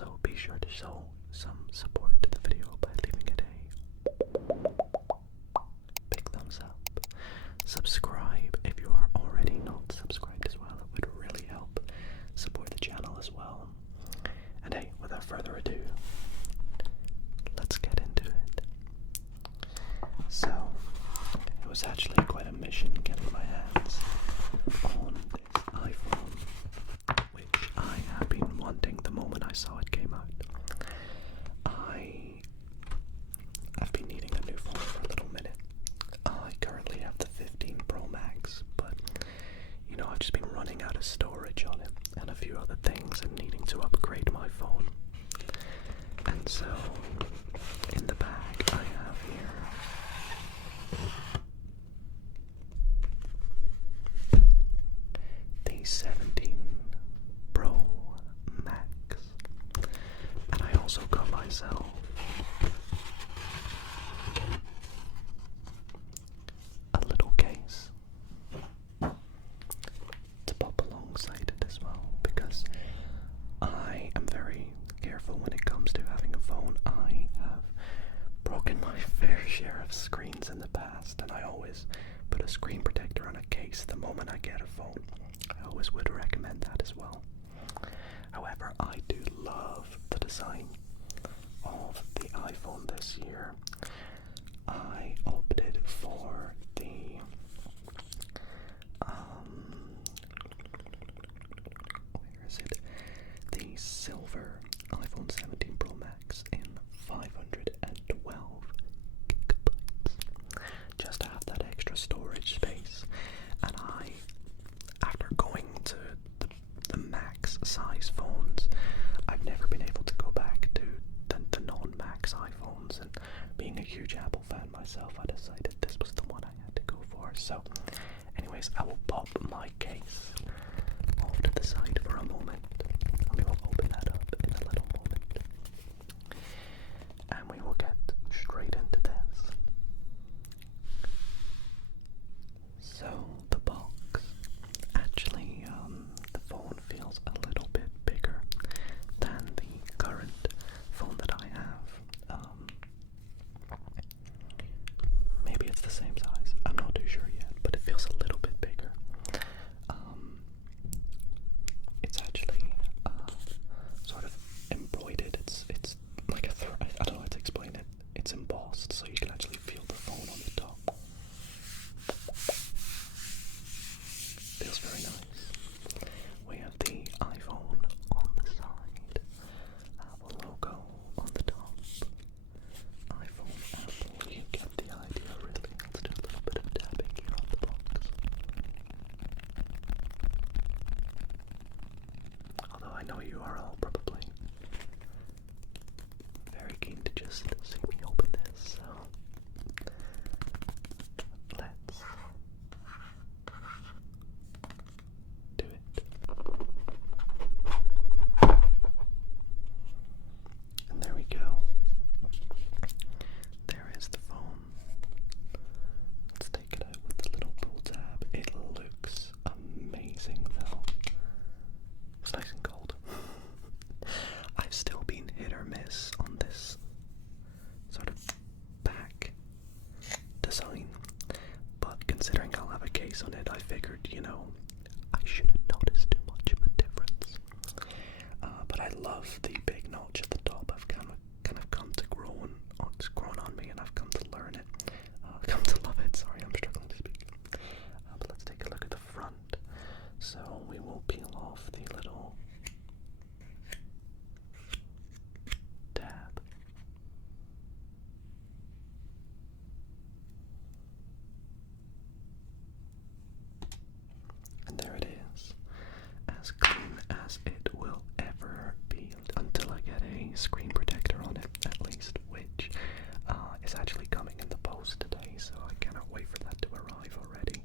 Also, be sure to show some support to the video by leaving it a big thumbs up. Subscribe if you are already not subscribed as well. It would really help support the channel as well. And hey, without further ado, let's get into it. So, it was actually quite a mission getting my hands on this iPhone, which I have been wanting the moment I saw it came out. I've been needing a new phone for a little minute. I currently have the 15 Pro Max, but you know, I've just been running out of storage on it and a few other things and needing to upgrade my phone. And so, in the bag I have here the 17 Pro Max, and I also got myself a little case to pop alongside it as well, because I am very careful when it comes to having a phone. I have broken my fair share of screens in the past, and I always put a screen protector on a case the moment I get a phone. I always would recommend that as well. However, I do love the design of the iPhone this year. I opted for the where is it? The silver iPhone 17 Pro Max in 512 gigabytes, just to have that extra storage space. And after going to the max size phones, I've never been able to go back to the non-max iPhones, and being a huge Apple fan myself, I decided this was the one I had to go for. So anyways, I will pop my case off to the side for a moment, and we will open that up in a little moment, and we will get straight into this. So the box, actually, the phone feels a little bit bigger than the current phone that I have. Maybe it's the same size, I'm not too sure yet, but it feels a little bit bigger. It's actually sort of embroidered. It's like a I don't know how to explain it. It's embossed, so you can actually feel the phone on the top. Feels very nice. We have the iPhone on the side, the logo on the top. iPhone, Apple, you get the idea really. Let's do a little bit of tapping here on the box. Although I know you are all probably very keen to just see me open this, so let's do it. And there we go. There is the phone. Let's take it out with the little pull tab. It looks amazing though. It's nice and cold. I've still been hit or miss on this sort of back design, but considering I'll have a case on it, I figured, you know, I shouldn't notice too much of a difference. But I love the big notch at the top. I've kind of come to it's grown on me, and I've come to learn it. Come to love it. Sorry, I'm struggling to speak. But let's take a look at the front. So we will peel off the little tab. And there it is, as clean as it will ever be, until I get a screen protector on it, at least, which is actually coming in the post today, so I cannot wait for that to arrive already.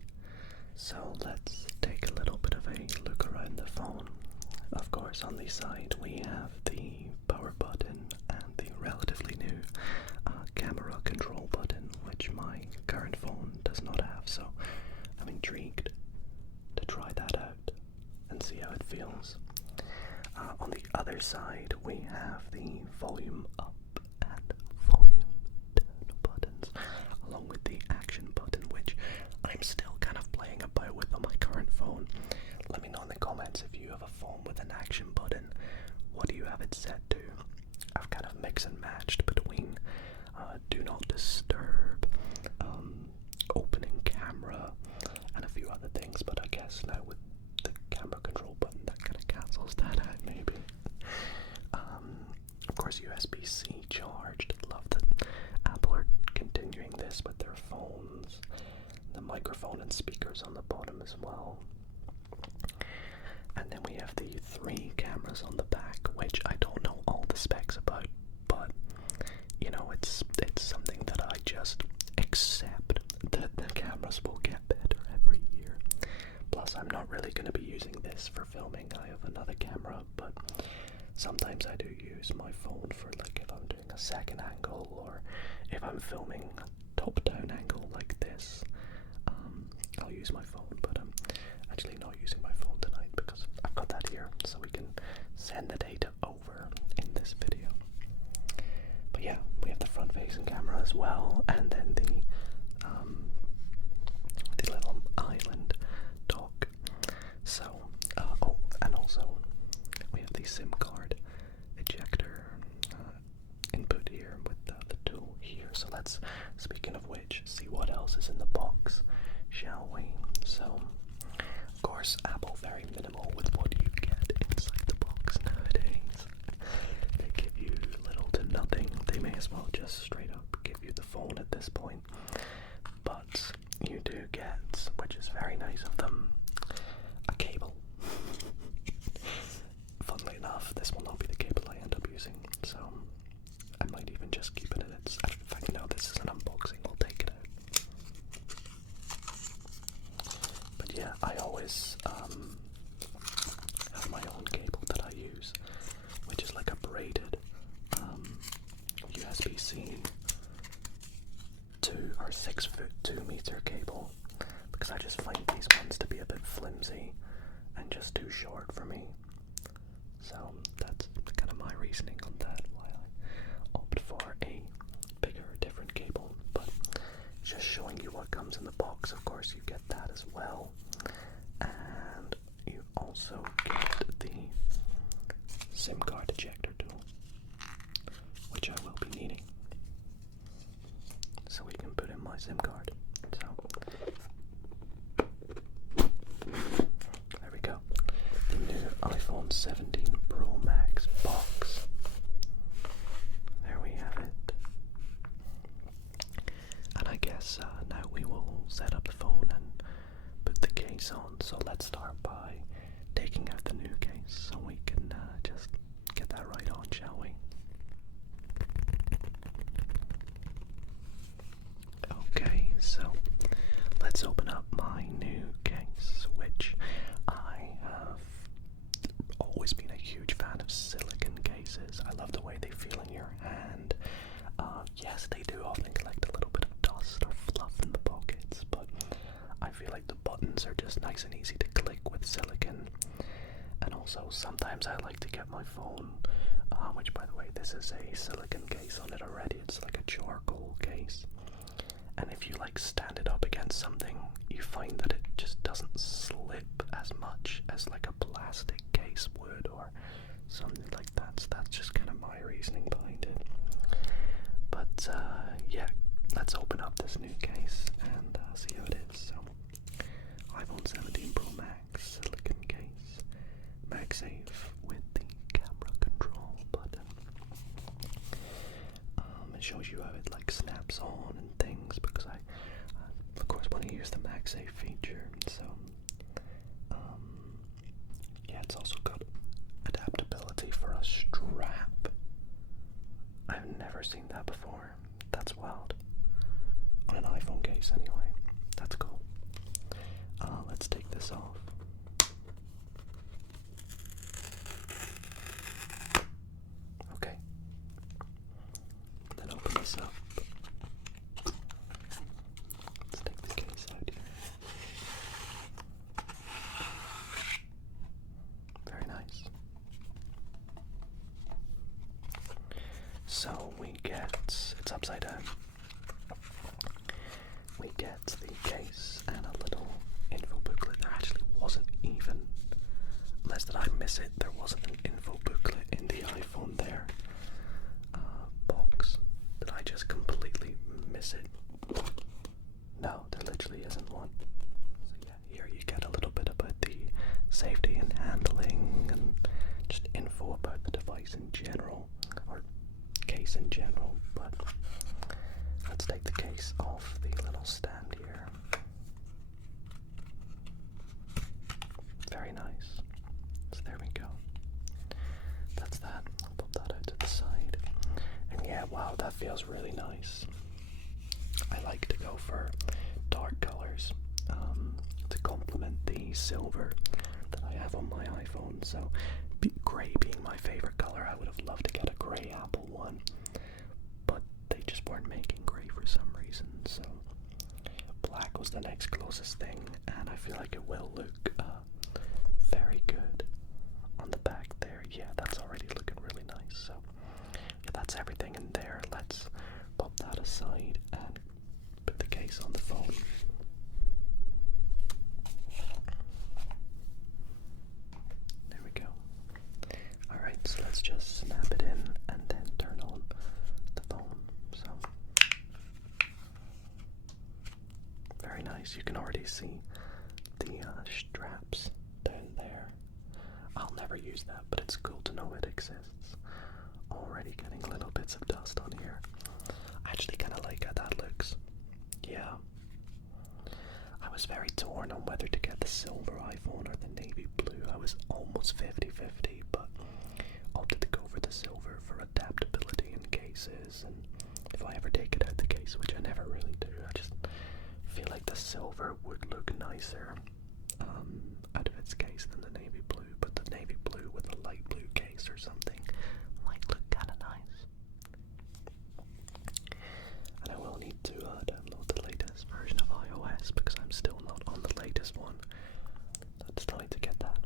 So let's take a little bit of a look around the phone. Of course, on the side we have the power button and the relatively new camera control button, which my current phone does not have, so I'm intrigued to try that out and see how it feels. On the other side, we have the volume up and volume down buttons, along with the action button, which I'm still kind of playing about with on my current phone. Let me know in the comments if you have a phone with an action button. What do you have it set to? I've kind of mixed and matched between do not disturb, opening camera, and a few other things, but I guess now with the camera control button that kind of cancels that out maybe. Of course USB-C charged. Love that Apple are continuing this with their phones. The microphone and speakers on the bottom as well. And then we have the 3 cameras on the back, which I don't know all the specs about, but you know, it's something that I just accept that the cameras will get better every year. Plus, I'm not really going to be using this for filming. I have another camera, but sometimes I do use my phone for, like, if I'm doing a second angle or if I'm filming a top-down angle like this. I'll use my phone, but I'm actually not using my phone tonight because I've got that here, so we can send the data over in this video. But yeah, we have the front-facing camera as well, and then the little island dock. So, oh, and also we have the SIM card ejector input here with the tool here. So let's, speaking of which, see what else is in the box, shall we? So, of course, Apple very minimal with what you get inside the box nowadays. They give you little to nothing. They may as well just straight up give you the phone at this point. But you do get, which is very nice of them, a cable. Funnily enough, this will not be the cable I end up using, so I might even just keep it in its... In fact, no, this is an unboxing, I'll take it out. But yeah, I always have my own cable that I use, which is like a braided USB-C 2 or 6 foot 2 meter cable, because I just find these ones to be a bit flimsy and just too short for me. So that's kind of my reasoning on that, why I opt for a bigger, different cable. But just showing you what comes in the box, of course you get that as well. And you also get the SIM card ejector tool, which I will be needing. So we can put in my SIM card. So there we go. The new iPhone 17 Pro Max box. There we have it. And I guess now we will set up the phone and put the case on. So let's start by taking out the new case so we can just get that right on, shall we? Okay, so let's open up my new case, which I have always been a huge fan of silicone cases. I love the way they feel in your hand. Yes, they do often collect a little bit of dust or fluff in the pockets, but I feel like the buttons are just nice and easy to click with silicone. And also, sometimes I like to get my phone, which, by the way, this is a silicone case on it already. It's like a charcoal case. And if you like stand it up against something, you find that it just doesn't slip as much as like a plastic case would or something like that. So that's just kind of my reasoning behind it. But yeah, let's open up this new case and see how it is. So, iPhone 17 Pro Max silicone case, MagSafe with the camera control button. It shows you how it like snaps on and things, because I of course want to use the MagSafe feature. So yeah, it's also got adaptability for a strap. I've never seen that before. That's wild. On an iPhone case anyway. That's cool. Let's take this off. Okay. Then open this up. Let's take the case out here. Very nice. So we get, it's upside down. We get the case and a little info booklet. There actually wasn't even, unless did I miss it, there wasn't an info booklet in the iPhone there box. Did I just completely miss it? No, there literally isn't one. So yeah, here you get a little bit about the safety and handling and just info about the device in general, or case in general. But let's take the case off the little stand here. Very nice. So there we go. That's that. I'll pop that out to the side. And yeah, wow, that feels really nice. I like to go for dark colors to complement the silver that I have on my iPhone. So grey being my favorite color, I would have loved to get a grey Apple one, but they just weren't making grey for some reason. So black was the next closest thing, and I feel like it will look very good on the back there. Yeah, that's already looking really nice. So yeah, that's everything in there. Let's pop that aside and put the case on the phone. There we go. Alright, so let's just snap it in and then turn on the phone. So very nice. You can already see the straps down there. I'll never use that, but it's cool to know it exists. Already getting little bits of dust on here. I actually kind of like how that looks. Yeah. I was very torn on whether to get the silver iPhone or the navy blue. I was almost 50-50, but opted to go for the silver for adaptability in cases, and if I ever take it out the case, which I never really do, I just feel like the silver would look nicer out of its case than the navy blue, but the navy blue with a light blue case or something might look kind of nice. And I will need to download the latest version of iOS because I'm still not on the latest one. I still need to get that.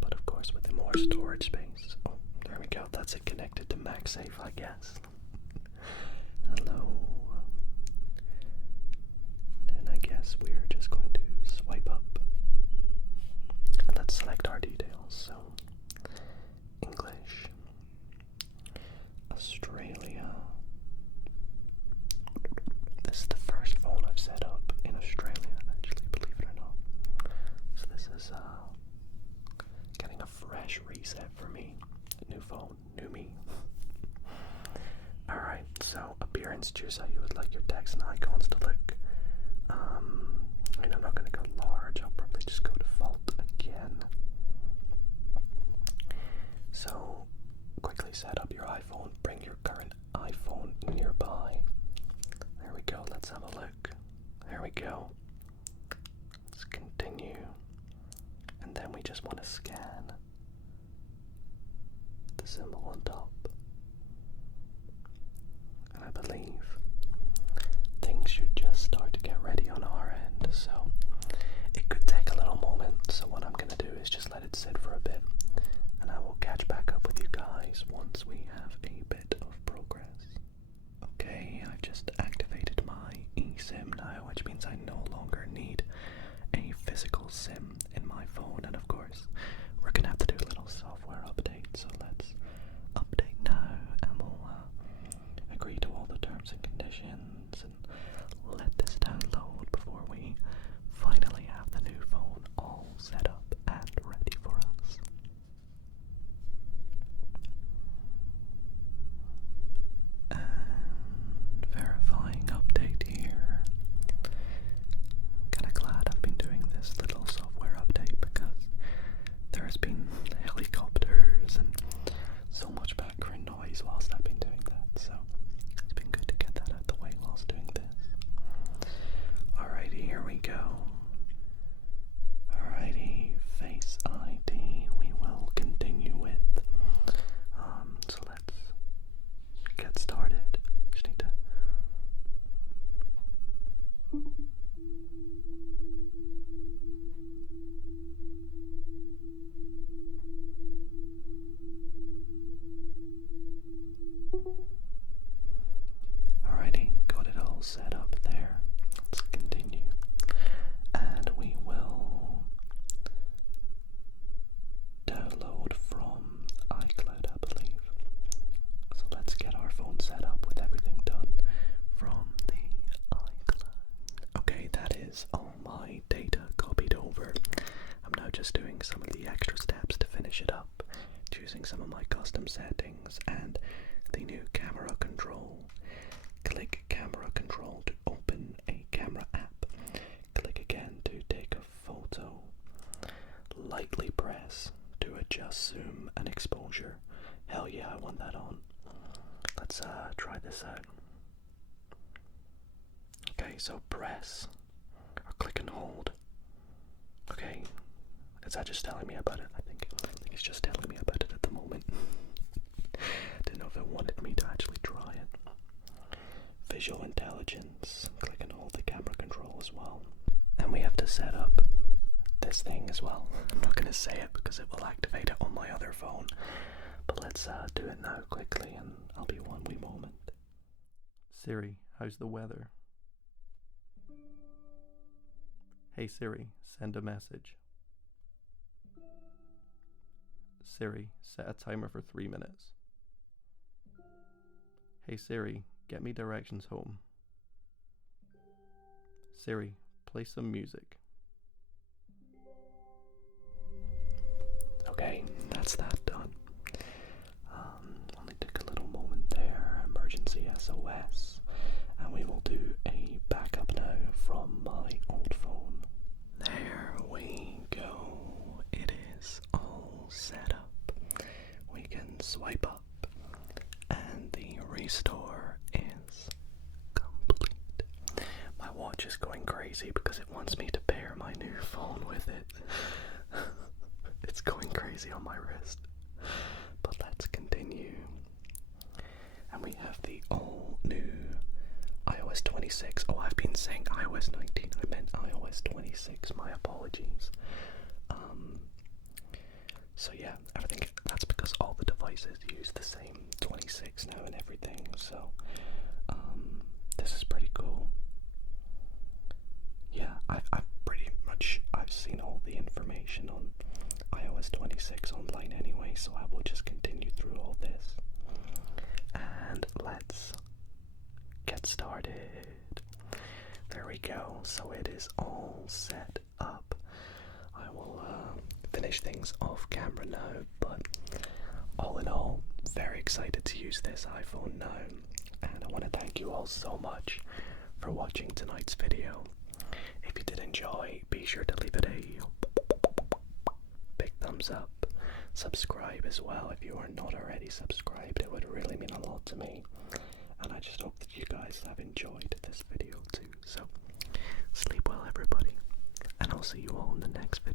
But of course, with the more storage space. Oh, there we go. That's it connected to MagSafe, I guess. Hello. Then I guess we're just going to swipe up. And let's select our details. So, English, Australia. This is the first phone I've set up in Australia, actually, believe it or not. So this is getting a fresh reset for me. New phone, new me. Alright, so appearance, choose how you would like your text and icons to look. I'm not going to go large, I'll probably just go default again. So, quickly set up your iPhone, bring your current iPhone nearby. There we go, let's have a look. There we go. Let's continue. And then we just want to scan the symbol on top. And I believe things should just start to get ready on our end, so it could take a little moment. So what I'm going to do is just let it sit for a bit, and I will catch back up with you guys once we have a bit of progress. Okay, I've just activated my eSIM now, which means I no longer need a physical SIM in my phone, and of course we're going to have to do a little software update, so let's update now, and we'll agree to all the terms and conditions and let this download before we finally have the new phone all set up and ready for us. using some of my custom settings and the new camera control. Click camera control to open a camera app. Click again to take a photo. Lightly press to adjust zoom and exposure. Hell yeah, I want that on. Let's try this out. Okay, so press or click and hold. Okay, is that just telling me about it? I think it's just telling me about it at the moment. Didn't know if it wanted me to actually try it. Visual intelligence. Click and hold the camera control as well. And we have to set up this thing as well. I'm not going to say it because it will activate it on my other phone. But let's do it now quickly, and I'll be one wee moment. Siri, how's the weather? Hey Siri, send a message. Siri, set a timer for 3 minutes. Hey Siri, get me directions home. Siri, play some music. Okay, that's that done. Only took a little moment there. Emergency SOS. And we will do a backup now from my old phone. There we go. It is all set up. We can swipe up and the restore is complete. My watch is going crazy because it wants me to pair my new phone with it. It's going crazy on my wrist. But let's continue. And we have the all new iOS 26. Oh, I've been saying iOS 19. I meant iOS 26. My apologies. So yeah, I think that's because all the devices use the same 26 now and everything. So this is pretty cool. Yeah, I've seen all the information on iOS 26 online anyway, so I will just continue through all this. And let's get started. There we go. So it is all set up. I will finish things off camera now, but all in all, very excited to use this iPhone now. And I want to thank you all so much for watching tonight's video. If you did enjoy, be sure to leave it a big thumbs up. Subscribe as well if you are not already subscribed. It would really mean a lot to me. And I just hope that you guys have enjoyed this video too. So, sleep well everybody. And I'll see you all in the next video.